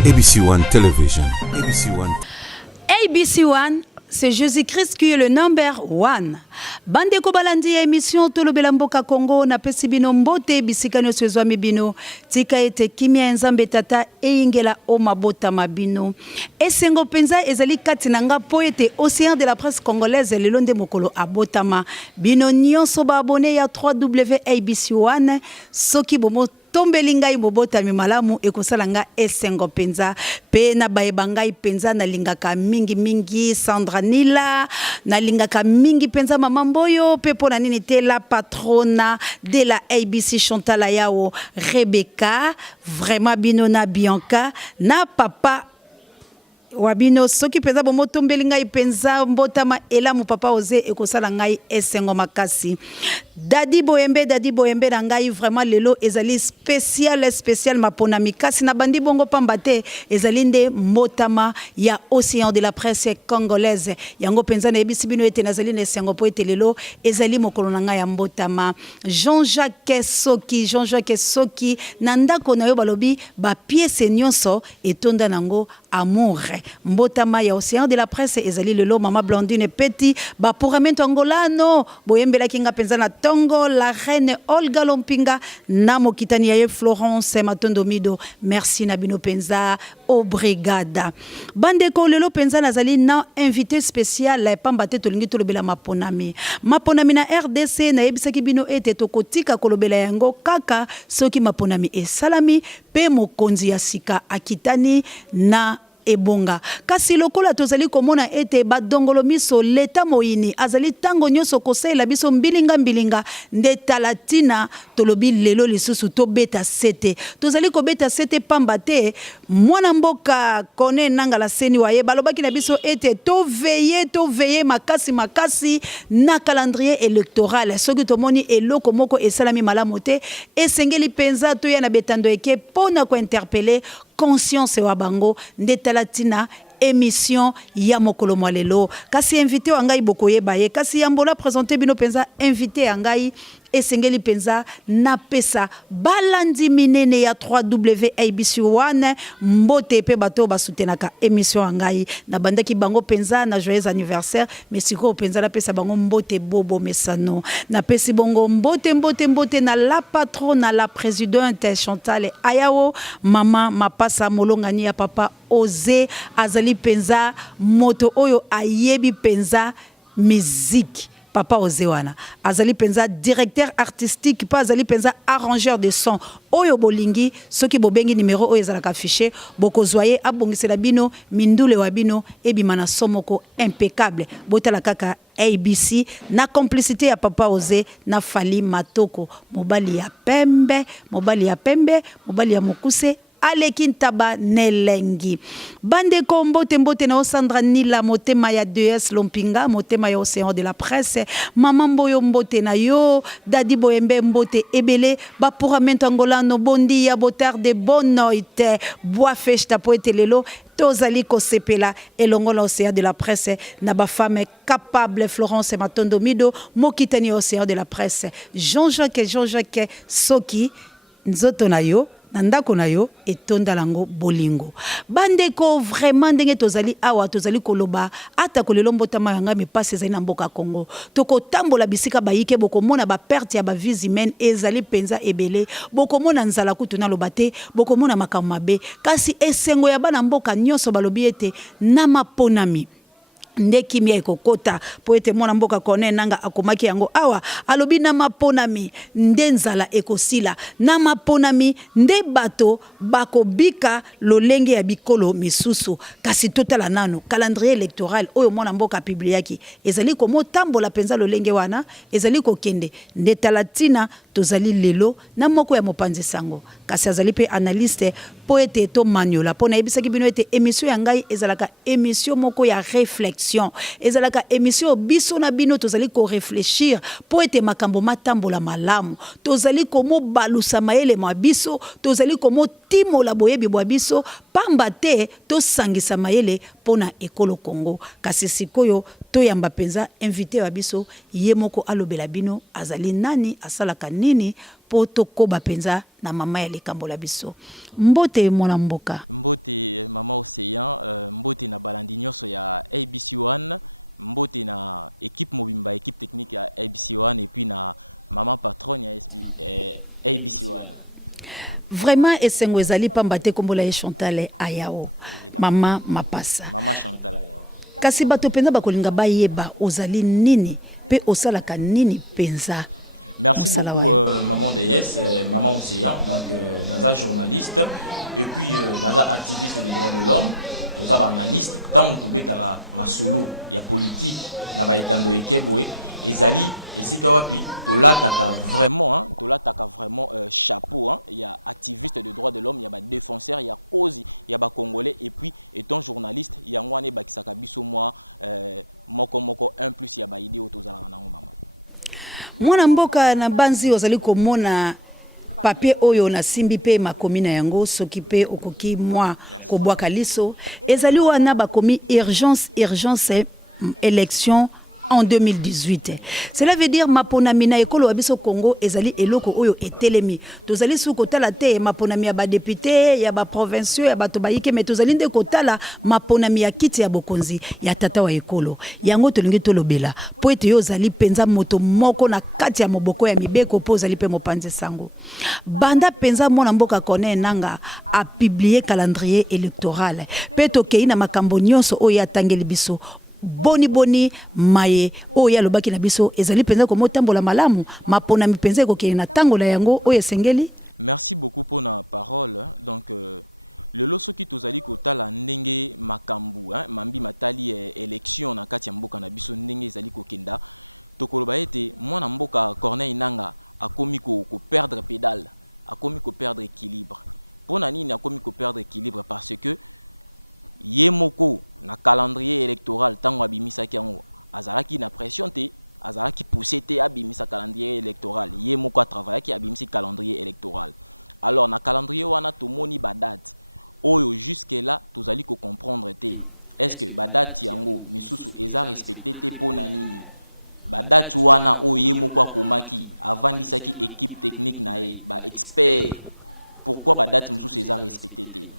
ABC One Television. ABC One. ABC One, c'est Jésus-Christ qui est le number one. Bande ko balandi ya émission tolobela mboka Congo na pesi bino mbote bisikano sezwami bino tika ete kimia nzambe tata eingela o mabota mabino esengo penza ezali kati nanga po ete océan de la presse congolaise le londe mokolo abotama bino nyonso ba abonné ya 3W ABC One soki bomo tombelingai mobota mimalamu ekosalanga esengo penza pe na baebangai penza na lingaka mingi Sandra Nila na lingaka mingi penza mama Mboyo pe pona nini te la patrona de la ABC Chantal Ayao Rebecca vraiment binona Bianca na papa wabino soki penza bomo tombelingai penza mbotama ela mu papa oze ekosala ngai esengo makasi Dadi Boyembe na ngai vraiment lelo ezali spécial mapona mikasi na bandi bongo pambate ezali nde mbotama ya océan de la presse congolaise yango penza na ebisi bino ete nazali na esengo po ete lelo ezali mokolo na ngai ya mbotama Jean-Jacques Soki na ndako na yo balobi ba pièce nyonso etonda nango amour mbotama ya océan de la presse ezali lelo mama Blandine Petit ba pouramento angolano boyembela kinga penza na Tongo la reine Olga Lompinga na mokitani ya Florence Matondo Mido merci na bino penza au brigada bandeko lelo penza nazali na invité spécial pambate tolingi tolobela maponami na RDC na yebisaki bino ete tokotika kolobela yango kaka soki maponami esalami pe mokonzi ya sika akitani na ebonga kasi lokola tozali komona ete badongolo miso leta moyini azali tango nyoso kosela biso mbilinga nde talatina tolobi lelo lisusu to beta sete tozali ko beta sete pamba te mwana mboka kone nanga la seni waye balobaki na biso ete to veiller makasi na calendrier électoral soki tomoni eloko moko esalami malamu te esengeli penza to ya na betando eke pona ko interpeller conscience wa bango ndetalatina émission ya mokolo mwalelo kasi invité wangai bokoye baye kasi yambola présenter bino penza invité yangai esengeli penza na pesa balandi minene ya 3W ABC One mbote pe bato basutenaka émission yangai na bandaki bango penza na joyeux anniversaire mais siko penza na pesa bango mbote bobo mesano na pesi bongo mbote na la patronne na la présidente Chantal Ayao mama mapasa molongani ya papa Oze azali penza moto oyo ayebi penza musique papa Ozewana azali penza directeur artistique pas azali penza arrangeur de son oyo bolingi soki bobengi numéro oyo ezalaka affiché bokozwaye abongisela bino mindule wa bino ebimana somoko impeccable botala kaka ABC na complicité ya papa Oze na Fali Matoko mobali ya pembe mobali ya mokuse Alekin taba nelengi bande ko mbote na Sandra Nila motema ya DS Lompinga motema ya océan de la presse mama Mboyo mbote na yo Dadi Boyembe mbote ebele ba pouramento angolano bondi ya botar de bonne noite bois festa poete lelo tozali ko sepela elongola océan de la presse na ba femme capable Florence Matondo Mido mokitani océan de la presse Jean-Jacques Soki nzoto na yo nandako na yo etonda lango bolingo bandeko vraiment ndenge tozali awa tozali koloba ata kolelo mbotama yanga mipase ezali na mboka Congo toko tambola bisika bayike bokomona ba perte ya ba vie humaine ezali penza ebele bokomona nzala kutu na lobate bokomona makambo kasi esengo ya bana mboka nyonso balobi ete na maponami nde kimia ekokota po ete mwana mboka kone nanga akomaki yango awa alobi na maponami nde nzala ekosila na maponami nde bato bakobika lolenge ya bikolo misusu kasi totala nano calendrier électoral oyo mwana mboka publiaki ezali komo tambola penza lolenge wana ezali kokende nde talatina tozali lelo na moko ya mopanzi sango kasi azali pe analyste po ete to maniola pona ebisaki bino ete émission ya ngai ezalaka émission moko ya réflexion ezalaka émission biso na bino tozali ko réfléchir po ete makambo matambola malamu tozali komo balusa mayele mwa biso tozali komo timola boyebi bwa biso pamba te to sangisa mayele pona ekolo Congo kasi sikoyo to yamba penza invité wa biso ye moko alobela bino azali nani asalaka nini poto koba penza na mama ya likambola biso. Mbote mwana mboka. Mbote mama Océan, mbote na balandi nyonso ya ABC1, mbote na équipe mobimba, équipe technique ya ABC1 et puis na maman patronne ya ABC1. Vraiment esengo ezali pamba te kombola ye Chantal Ayao. Mama Mapasa. Mama Chantal Ayao. Kasi bato penza bakolinga bayeba ozali nini pe osalaka nini penza. Merci beaucoup maman DS, maman Océan, donc naza journaliste et puis naza activiste des droits de l'homme, naza analyste tant on tobetaka masolo ya politique na ba etando ekeboe ezali esika wapi tolataka vraiment chapeau il y a activiste des droits de l'homme, il y a ba défenseur, il y a cause, il y a ba congolais et puis étant journaliste il y a ngwane bakisaka biso moi moko 1 plus il y a ba idée otozala na maman. Mwana mboka na banzi ozali komona papier oyo na simbi pe makomi na yango soki pe okoki mwa kobwaka liso ezali wana bakomi urgence élection en 2018. Cela veut dire maponami na ekolo wa biso Congo ezali eloko oyo etelemi. Tozali su kotala te maponami ya ba député, ya ba provinciaux, ya bato bayike mais tozali nde kotala maponami ya kiti ya bokonzi ya tata wa ekolo. Yango tolingi tolobela. Po ete yo ozali penza moto moko na kati ya moboko ya mibeko po ozali pe mopanzi sango. Banda penza mwana mboka kone nanga a publié calendrier électoral. Pe tokei na makambo nyonso oyo atangeli biso. Boni maye oya lobaki na biso ezali penza ko motambola malamu mapona mipenza ko kena tangola yango oya sengeli. Merci beaucoup pour la parole. Donc le loso ki tozali ko tala ndenge makambu mambi matali élection na kati ya mboka na biso ndenge ezali ko kenda tokoloba ete mwana mboka Corneille Nanga akomi ko perdre pédale, akomi ko perdre équilibre. Pona nini akomi ko perdre équilibre parce que Yemoko na calendrier électoral tango abimisaki yango azalaki na pression te azalaki poussé te abimisa calendrier électoral Yemoko a travaillé ki abimisi calendrier électoral. Alors na calendrier wana tomoni ba date oyo jusque là tozali ko comprendre te est-ce que ba date yango misusu eza respecté te pona nini ba date wana oyo Yemoko akomaki avandisaki équipe technique na ye ba expert pourquoi ba date misusu eza respecté te.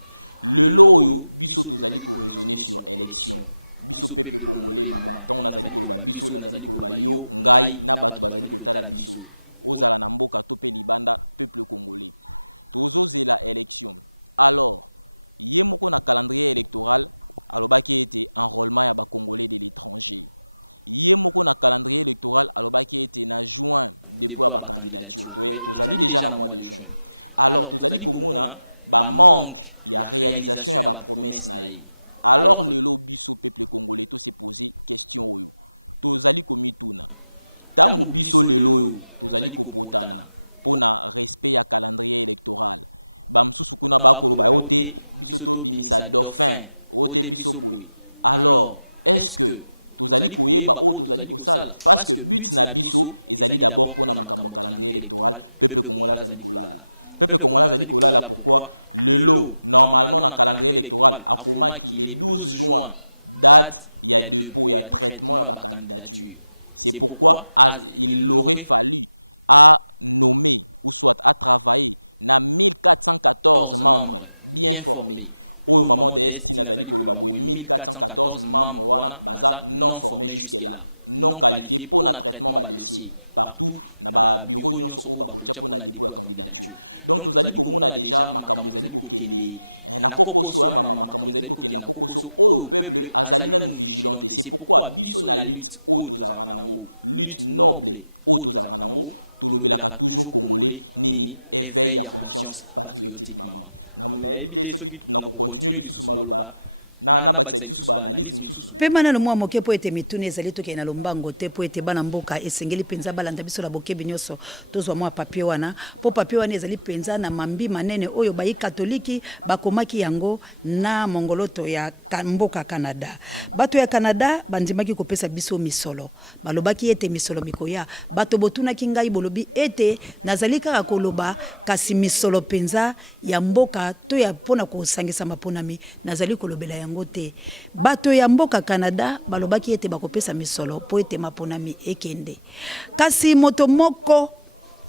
Le loyo biso tozali ko raisonner sur élection biso peuple congolais mama tant nazali koloba biso nazali koloba yo ngai na bato bazali kotala biso ozala na mboka to pe libanda peuple congolais tozozela élection. Alors Yemoko na calendrier électoral alobaki ete enrôlement ya ba congolais de l'étranger Yemoko na calendrier électoral alobaki ete na juin dépôt ba candidature tozali déjà na mois de juin. Alors tozali komona ba manque il y a réalisation, il y a ba promesse nae. Alors le lobby so peuple congolais to se poser question oyo. Tozali komituna. Tango biso le loyo, tozali ko potana pona respect ya calendrier électoral. Ba msusu kuna ba koloba ote biso to bimisa dauphin, ote biso boy. Alors, est-ce que tozali koyeba o tozali ko sala parce que but na biso ezali d'abord pona makambo calendrier électoral, peuple congolais azali kolala. Peuple congolais a dit que là pourquoi le lot normalement dans le calendrier électoral a qui le 12 juin date il y a dépôt il y a traitement il y a candidature. C'est pourquoi il aurait fallu à nommer ou soit à travailler na 1414 membres bien formés. Au moment de Esti Nazali Kolobabo 1414 membres wana baza non formés jusque là, non qualifiés pour un traitement de dossier. Partout na ba bureau nyonso o ba ko pour na dépôt ya candidature. Donc tozali ko mona déjà makambo ezali ko kende na kokoso mama makambo ezali ko kende na kokoso o peuple azali na nous vigilante. C'est pourquoi biso na lutte o tozalaka nango lutte noble o tozalaka nango tolobelaka toujours congolais nini éveil à conscience patriotique mama. Na éviter ce qui na ko continuer lisusu maloba na bakisa lisusu ba analyse mususu pe mana no mwa moke po ete mitune ezali to kena lombango te po ete bana mboka esengeli penza balanda biso la boke binyoso tozwa mwa papier wana po papier wana ezali penza na mambi manene oyo bayi katoliki bakomaki yango na mongoloto ya mboka Canada. Bato ya Canada bandimaki kopesa biso misolo balobaki ete misolo mikoya bato botuna kingai bolobi ete nazali kaka koloba kasi misolo penza ya mboka to ya pona ko sangisa maponami nazali kolobela yango te. Bato ya mboka Canada balobaki ete bakopesa misolo po ete maponami ekende. Kasi moto moko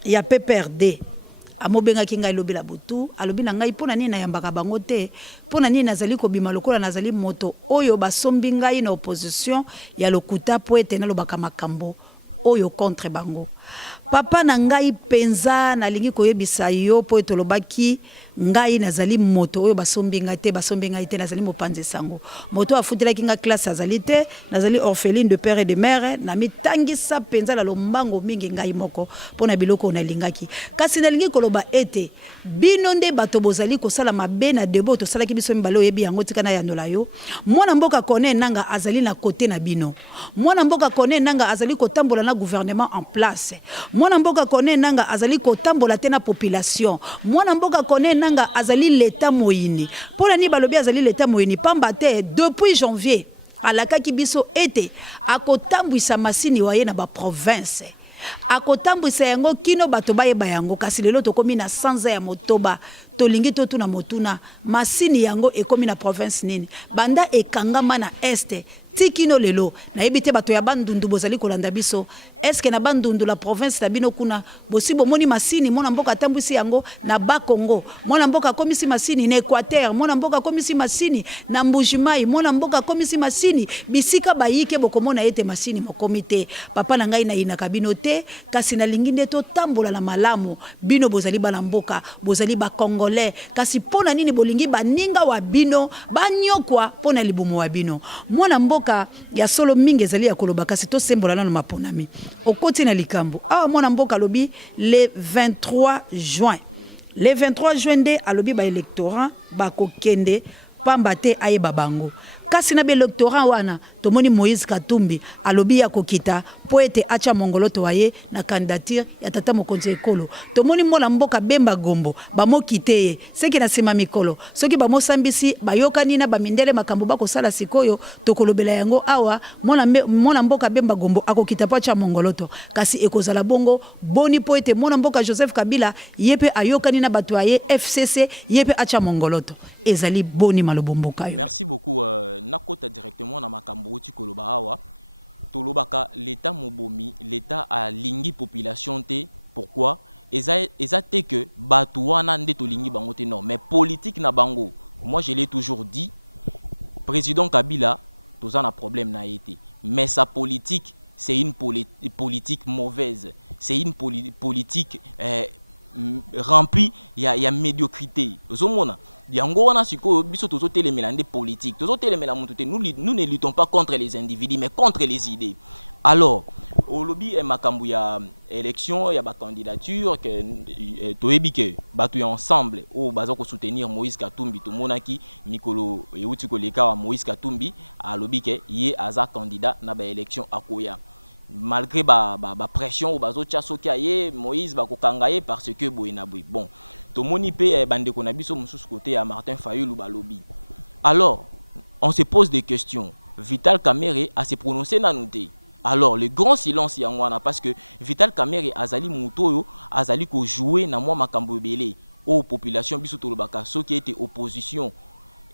ya PPRD amobenga ki ngai lobela butu alobi na ngai pona nini na yambaka bango te pona nini nazali ko bima lokola nazali moto oyo basombi ngai na opposition ya lokuta po ete na lobaka makambo oyo contre bango papa na ngai penza nalingi koyebisa yo po etolobaki ngai nazali moto oyo basombi ngai te nazali mopanzi sango moto afutelaki nga classe azali te nazali orpheline de père et de mère na mitangisa penza la lombango mingi ngai moko pona biloko nalingaki kasi nalingi koloba ete bino nde bato bozali kosala mabe na debo to salaki biso mbalo yebi yango tika na yandola yo mwana mboka kone nanga azali na côté na bino mwana mboka kone nanga azali kotambola na gouvernement en place mwana mboka kone nanga azali kotambola te na population mwana mboka kone nanga azali l'état moyini pona ni balobi azali l'état moyini pamba te depuis janvier alakaki biso ete akotambwisa masini waye na ba province akotambwisa yango kino bato bayeba yango kasi lelo tokomi na sanza ya motoba tolingi totuna motuna masini yango ekomi na province nini banda ekangama na este tikino lelo na yebite bato ya bandundu bozali kolanda biso eske na bandundu la province na bino kuna bosibo moni masini mona mboka tambwisi yango na Bakongo mona mboka komisi masini na Équateur mona mboka komisi masini na Mbujimai mona mboka komisi masini bisika bayike bokomona ete masini mokomite papa na ngai na inaka bino te kasi na linginde to tambola na malamu bino bozali bana mboka bozali ba Congolais kasi pona nini bolingi baninga wa bino banyokwa pona libumu wa bino mona mboka ya solo mingi ezali ya koloba kasi to sembola na maponami okoti na likambo awa mwana mboka lobi le 23 juin le 23 juin nde alobi ba électorat ba kokende pamba te ayeba bango kasi na l'électorat wana tomoni Moïse Katumbi alobi ya kokita po ete acha mongoloto waye na candidature ya tata mokonzi ekolo tomoni mwana mboka Bemba Gombo bamokite ye seki na sima mikolo soki bamosambisi bayokani na bamindele makambo bakosala sikoyo tokolobela yango awa mwana mboka Bemba Gombo akokita po acha mongoloto kasi ekozala bongo boni po ete mwana mboka Joseph Kabila yepe ayokani na bato aye FCC yepe acha mongoloto ezali boni malobomboka yo. Merci beaucoup. Nakota directement na makambo ti koloba awa tolobaka l'état mobomi l'état a lingi population te pourquoi eza te que bato wana nde tolingi bango te non mais politique na bango moi je l'ai toujours dit président Kabila toza na problème na été mais sa politique c'est une politique mauvaise c'est une politique rempli ya médiocrité ozomona yango wana siko biso tozo telemela nde politique tozo telemela mutu te nous ne luttons pas contre les individus mais contre les idées alors au lobby makambu ya élection ya ba candidature que toyebi ke batu ya ensemble o baza ko soutenir Moïse Katumbi to monaki mikolo euti ko leka wa Moïse Katumbi a lobby ke ye aza candidat na ba élection akoya malgré ba pression ou bazo tchaso kaye Moïse ba kokangaye parce que boyena boy bon to moni pe bande ko na biso mususu côté à Martin Fayulu ba lobby alors on se pose des questions Vital Kamerhe a se prononcé na nouté alors le grand silence ya ngwana parce que Vital Kamerhe azali mutoyo azali ko jouer na mwa makambo belé aux population biso to lobaka so qui était opposition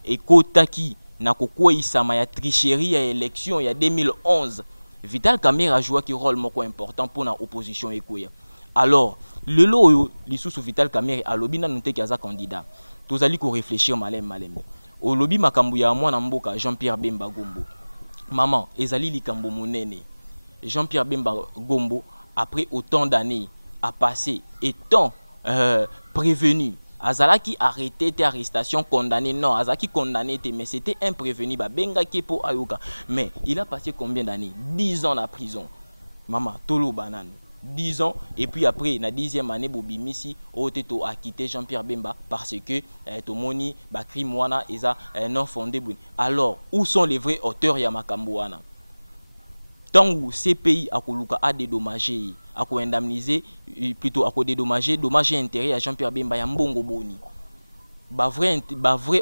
et kotaki na kokwa isama ya tricherie ya élection ya 2011 Vital Kamerhe a joué un rôle moko important pour la opposition ekoya. Alors, le lot lisusu Vital Kamerhe a lobby na nute ki aza candidat. Tozali ko réfléchir malembe. Au lobby makambu ya mwana mboka Jean-Pierre Bemba Gombo. Maman, ezali likambo monene. Jean-Pierre Bemba Gombo après autant d'années a passé étant prévenu Azalaki arrêté tes arrestations condamné non Azaki condamné mais c'était un prévenu ba benga kepo ayoka mais il a passé combien d'années 10 ans en prison maman tolo banane 10 ans et puis après na 10e année bobimisi oteto a quitté Jean-Pierre Bemba parce que tomoni ba crime wana eza non fondé alors où sont les vrais auteurs ya makambo wana tangu CPI akoluka a dédommagé à indemniser plutôt à dédommager dommage et intérêt à Jean-Pierre Bemba ya mbongo boni ba vrai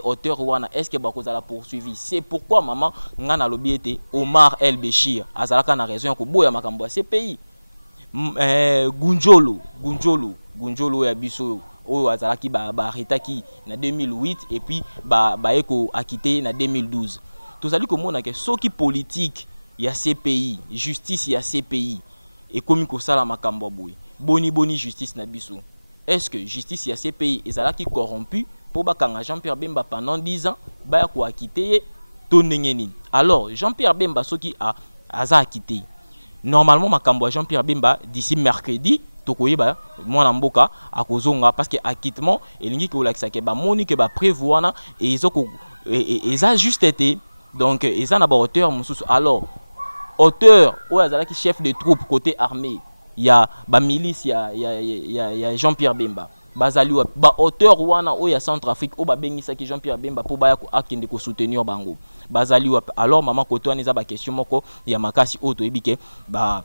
auteur wana est-ce que bakoza la poursuivi c'est pourquoi maman ngana lobi était Omar El Béchir azalaka na raison ko boya makambo ya CPI Gunjolo ya biso oyo azalaki ba arrêtaki na 2008 et puis ba eko akité na 2012 tozali komona ke soki politique ya CPI justice ya CPI et comme ko sala makambo boy boni justice na biso est-ce que justice ya CPI ezalaki corrompu pour bakanga Jean-Pierre Bemba pendant 10 ans baya ko akité to ndenge nini. Alors Jean-Pierre Bemba soki aza akité normalement makambo Jean-Pierre Bemba d'ici mercredi tokoyeba mwana mboka akozonga parce que acquittement elingi ko lakisa ke ba moni ke ba prévoir et ils a juste été donc ils en a ba auteur mususu. Alors auteur ou azalaki chef de troupe côté armée, il y a ba milice, il y a Jean-Pierre Bemba bazali ba auteur wana o ya Centrafrique o ba bengisa ki Jean-Pierre Bemba po ba ya ko akende ko soutenir bango bazali. Alors maman koto aniza ba question moko ya makasi o to ebike ba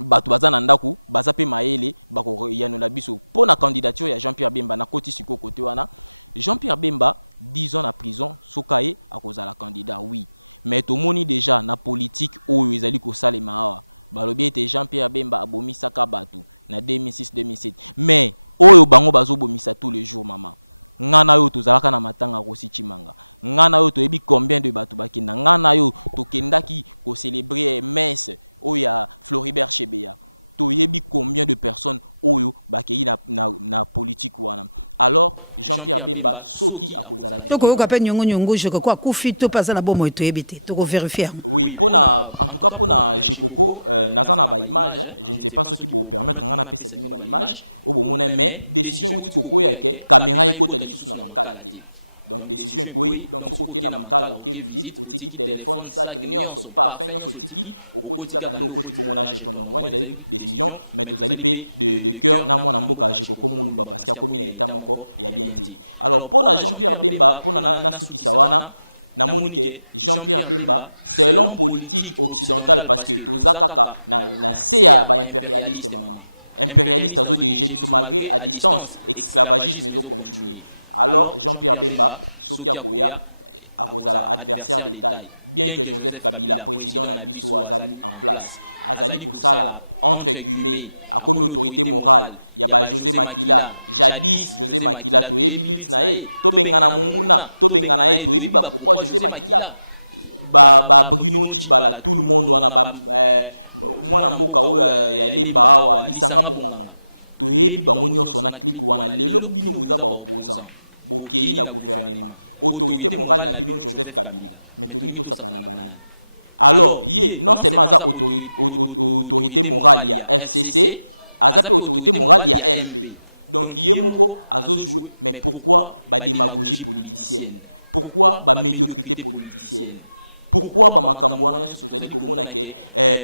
bato baza na ndaku baza pe maele bako yanola biso pour la candidature ya Jean-Pierre Bemba na koti siko côté wana. Jean-Pierre Bemba 10 ans en prison sokaye à cause de la candidat, oui, mais to moni déjà na politique oyo ezali ko salema awa balobi ete Jean-Pierre Bemba abomisa ka bato na 2006-2007, mais oyo bango bazo bomisa tous les jours mama. Ngana yo tozalaka na matanga Rossi Chimanga, ngana yo toyebi combien de bato bakenda, ngana yo tokendaki ko célébrer messe oya Floribert Chebeya, toyebi combien de personnes oyo bakei na politique wana. Alors Jean-Pierre Bemba soki akozala ki toko ka pe nyongo je ko kufi to pas na bomo toyebi te toko vérifier. Oui, en tout cas pona Jekoko nazana ba image, je ne sais pas ce qui peut permettre ngana pesa bino ba image o bomona, mais décision uti koko ya ke caméra ekota lisusu na makala te. Donc décision quoi, donc ce qui na makala OK visite au tiki téléphone sac nyonso parfait nyonso tiki au kotika kando au koti bongo na jeton. Donc wana ezali décision mais tozali pe de cœur na mwana mboka Jekoko Mulumba parce qu'il a commis na état moko ya bien ti. Alors pour na Jean-Pierre Bemba pour na suki sawana na monike Jean-Pierre Bemba selon politique occidentale parce que tozakaka na seya ba impérialiste mama impérialiste azo diriger biso malgré à distance esclavagisme ezo continuer. Alors Jean-Pierre Bemba soki akoya akozala adversaire de taille, bien que Joseph Kabila président na biso azali en place azali ko sala entre guillemets a comme autorité morale ya ba José Makila jadis José Makila to yebi lutte na e to bengana munguna to bengana e to yebi ba propos José Makila ba Bruno Chibala tout le monde wana ba mwana mboka oyo ya lemba awa lisanga bonganga to yebi bango nyonso na clique wana lelo bino boza ba opposant bokei na gouvernement autorité morale na bino Joseph Kabila mais to nito sakana banane. Alors yé non seulement za autorité morale ya FCC aza pe autorité morale ya MP, donc yé moko azo jouer. Mais pourquoi ba démagogie politicienne, pourquoi ba médiocrité politicienne, pourquoi ba makambo wana yoso tozali komona ke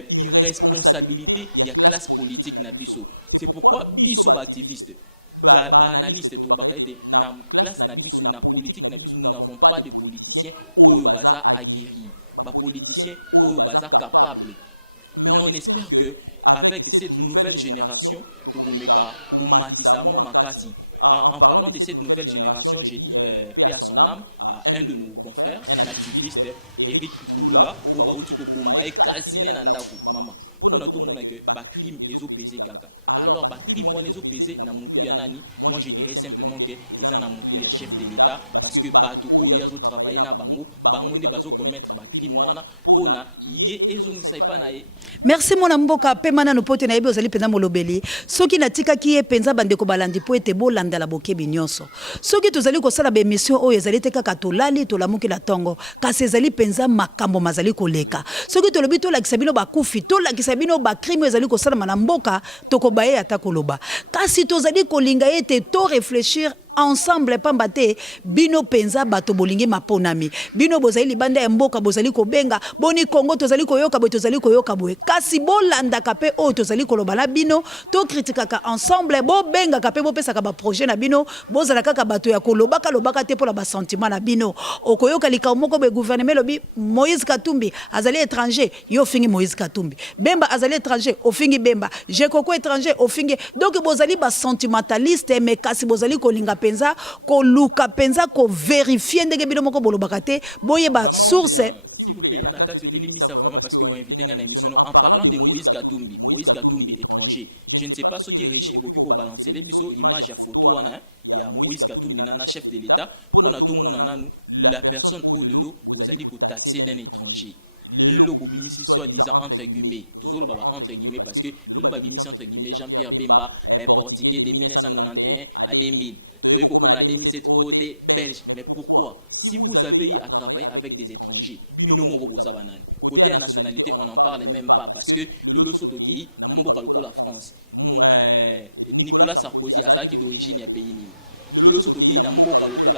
irresponsabilité ya classe politique na biso. C'est pourquoi biso ba activiste ba analyste tout bakaete na classe na biso na politique na biso nous n'avons pas de politiciens oyo baza aguerris, ba politiciens oyo baza capables. Mais on espère que avec cette nouvelle génération tokomeka kumatisa moi makasi. En parlant de cette nouvelle génération, j'ai dit paix à son âme à un de nos confrères, un activiste, Eric Kouloula, au baouti ko bomae kalsine na ndaku mama. Pour tout le monde que ba crime ezo pesé kaka. Alors ba crime moi ezo pesé na mutu ya nani? Moi je dirais simplement que eza na mutu ya chef de l'État parce que bato o yazo travailler na bango nde bazo commettre ba crime wana pona ye ezo ni saipa na ye. Merci mon mboka pe mana no pote na yebe ozali penza molobeli soki natika ki ye penza bandeko balandi po ete bolanda la bokebi nyonso soki tozali kosala ba émission oyo ezali te kaka tolali tolamuki la tongo kasi ezali penza makambo mazali koleka soki tolobi tolakisa bino bakufi tolakisa bino ba crime ezali kosala na mboka tokobaye ata koloba kasi tozali kolinga ete to réfléchir ensemble pamba te bino penza bato bolingi maponami bino bozali libanda ya mboka bozali kobenga boni Kongo tozali koyoka boye tozali koyoka boye kasi bolanda kape o tozali koloba na bino to kritikaka ensemble bo benga kape bo pesa ka ba projet na bino bozala kaka bato ya kolobaka lobaka te pour la ba sentiment na bino okoyoka lika moko be gouvernement lobi Moïse Katumbi azali étranger yo fingi Moïse Katumbi Bemba azali étranger ofingi Bemba Jekoko étranger ofingi donc bozali ba sentimentaliste mais kasi bozali kolinga penza ko luka penza ko vérifier ndenge bino moko bolobaka te boye ba source s'il vous plaît ana kati telimbi ça vraiment parce que on invité ngana émission en parlant de Moïse Katumbi étranger, je ne sais pas ce qui régit au balancer les biseaux images à photo il y a Moïse Katumbi nana chef de l'État pour na tout monde la personne au lelo bozali ko taxer d'un étranger le lobo bimisi soi-disant entre guillemets toujours le entre guillemets parce que le lobo bimisi entre guillemets Jean-Pierre Bemba portugais de 1991 à 2000 Toyeko comme en 2007 OT belge. Mais pourquoi si vous avez eu à travailler avec des étrangers binomo roboza banane côté à nationalité on n'en parle même pas parce que le loso tokei namboka loko la France Nicolas Sarkozy azalaki d'origine ya pays ni le loso tokei na mboka lokola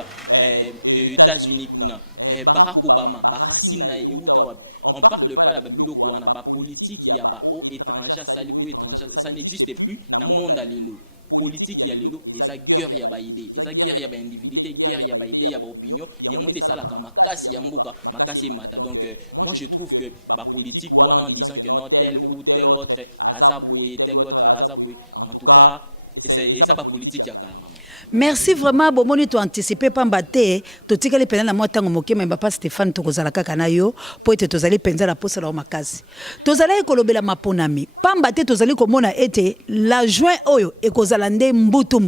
États-Unis kuna Barack Obama baracine na euta wapi on parle pas la babiloko wana ba politique ya ba o étranger salibo étranger ça n'existe plus na monde alelo politique ya lelo eza guerre ya ba idée eza guerre ya ba individualité guerre ya ba idée ya ba opinion ya monde sala ka makasi ya mboka makasi mata donc moi je trouve que ba politique wana en disant que non tel ou tel autre azaboué tel autre azaboué en tout cas c'est ça ba politique ya kala maman. Merci vraiment bomoni to anticiper pambate to tikali pena na motango mokema mbapa Stéphane to kozala kaka na yo po ete tozali penza la posa la makazi tozali kolobela maponami pambate tozali komona ete la juin oyo ekozala nde mbutu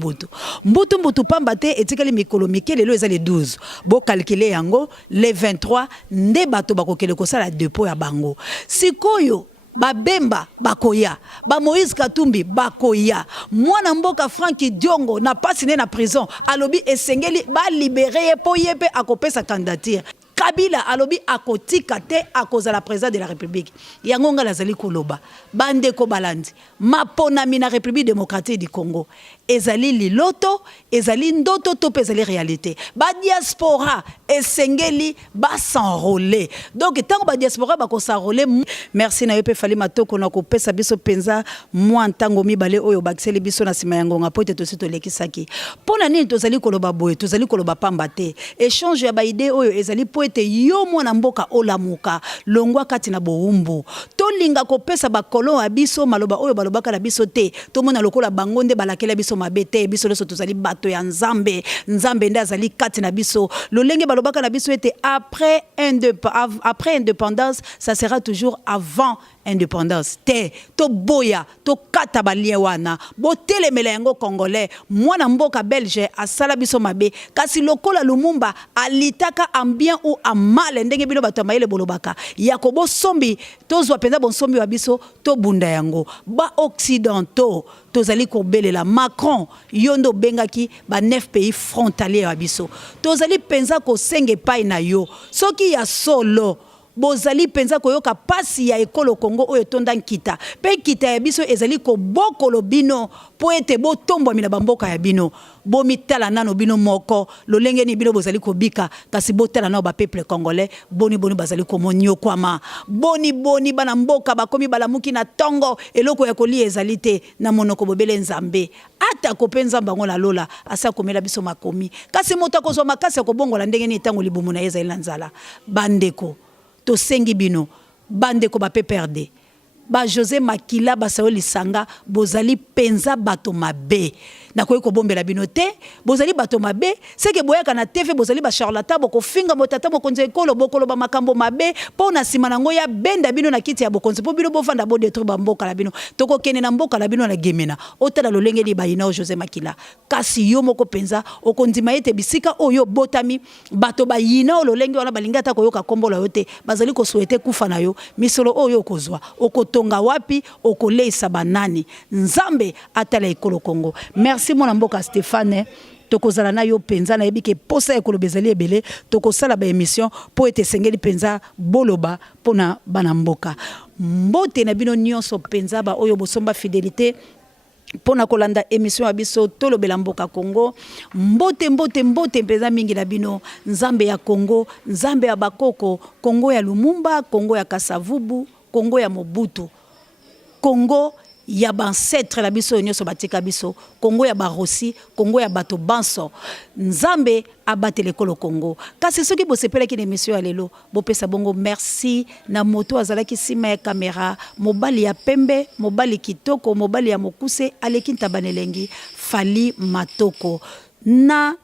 pambate etikali mikolo mikele lelo ezali 12 bo calculer yango le 23 nde bato bakokele kosala dépôt ya bango sikoyo Babemba bakoya ba Moïse Katumbi bakoya mwana mboka Franki Diongo na pasi ne na prison alobi esengeli ba libérer po yepe akopesa candidature Kabila alobi akotika te akozala président de la République yango nga nazali koloba bandeko balandi maponami na République démocratique du Congo ezali liloto ezali ndoto to ezali réalité ba diaspora esengeli ba s'enrôler donc tant ba diaspora ba ko s'enrôler merci na yope fali matoko na ko pesa biso penza moi ntango mibale oyo bakiseli biso na sima yango nga pote to sito lekisaki pona nini tozali koloba boye tozali koloba pamba te échange ya ba idée oyo ezali poete yo mwana mboka olamuka longwa kati na boumbu tolinga ko pesa ba kolon abiso maloba oyo balobaka la biso te to mona lokola bangonde balakela biso mabete biso leso tozali bato ya nzambe nde azali kati na biso lolenge balobaka na biso ete après indépendance ça sera toujours avant indépendance te to boya to kata balien wana botelemela yango congolais mwana mboka belge asala biso mabe kasi lokola Lumumba alitaka en bien ou en mal ndenge bino bato mayele bolobaka yakobo sombi tozwa penza bonsombi wa biso to bunda yango ba occidentaux tozali kobelela Macron yondo bengaki ba 9 pays frontaliers wa biso tozali penza ko senge pai na yo soki ya solo bozali penza koyoka pasi ya ekolo Congo oyo tonda nkita pe kita ya biso ezali ko bokolo bino po ete bo tombo mina bamboka ya bino bo mitala nano bino moko lolenge ni bino bozali ko bika kasi botala na ba peuple congolais boni bazali ko monyo kwama boni bana mboka bakomi balamuki na tongo eloko ya kolia ezali te na monoko bobele nzambe ata ko penza bango la lola asa komela biso makomi kasi moto ko zo makasi ko bongola ndenge ni tango libumu na ezali nzala bandeko to sengi bino bandeko ba peperde ba José Makila ba Saoli Sanga bozali penza bato mabe na ko bombela bino te bozali bato mabe c'est que boyaka na TV bozali ba charlatan boko finga motata bokonze ekolo bokolo ba makambo mabe po na sima nango ya benda bino na kiti ya bokonze po bino bofanda bo détruire ba mboka la bino toko kene na mboka la bino na gemena otala lolenge li bayina o José Makila kasi yo moko penza okondima ete bisika oyo botami bato bayina o lolenge wana balinga ta koyoka kombola yote bazali ko souhaiter kufa na yo misolo oyo kozwa okotonga wapi okoleisa banani nzambe atala ekolo Congo. Merci mon mboka Stéphane tokozala na yo penza na yebike posa ekolo bezali ebele tokosala ba émission po ete sengeli penza boloba pona bana mboka mbote na bino nyonso penza ba oyo bosomba fidélité pona kolanda émission ya biso tolobela mboka Congo mbote penza mingi na bino nzambe ya Congo nzambe ya bakoko Congo ya Lumumba Congo ya Kasavubu Congo ya Mobutu Congo ya bancetre la biso nyonso batika biso Congo ya Barossi Congo ya bato banso nzambe abatele kolo Congo kasi soki bosepela ki émission ya lelo bopesa bongo merci na moto azalaki sima ya caméra mobali ya pembe mobali kitoko mobali ya mokuse aleki ntabanelengi Fali Matoko na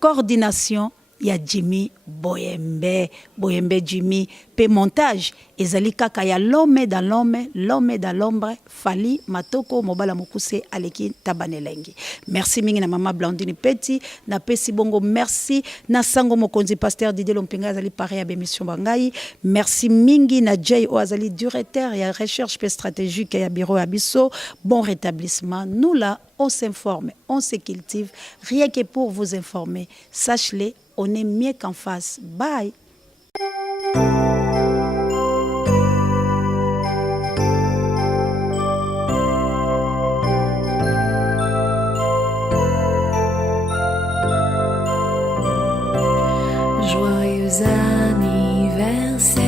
coordination ya Jimmy Boyembe Jimmy pe montage ezali kaka ya l'homme dans l'ombre Fali Matoko mobala mokuse aleki tabanelengi. Merci mingi na mama Blandine Petit na pesi bongo, merci na sango mokonzi pasteur Didier Lompinga azali pare ya bémission bangai, merci mingi na Jay O azali directeur ya recherche pe stratégique ya bureau Abisso. Bon rétablissement. Nous là on s'informe, on se cultive rien que pour vous informer. Sache-le, on est mieux qu'en face. Bye. Joyeux anniversaire,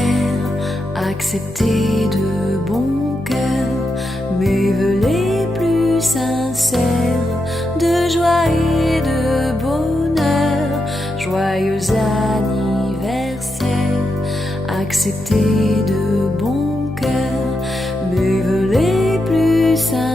acceptez de bon cœur mes vœux les plus sincères de joie et de bonheur. Joyeux anniversaire, acceptez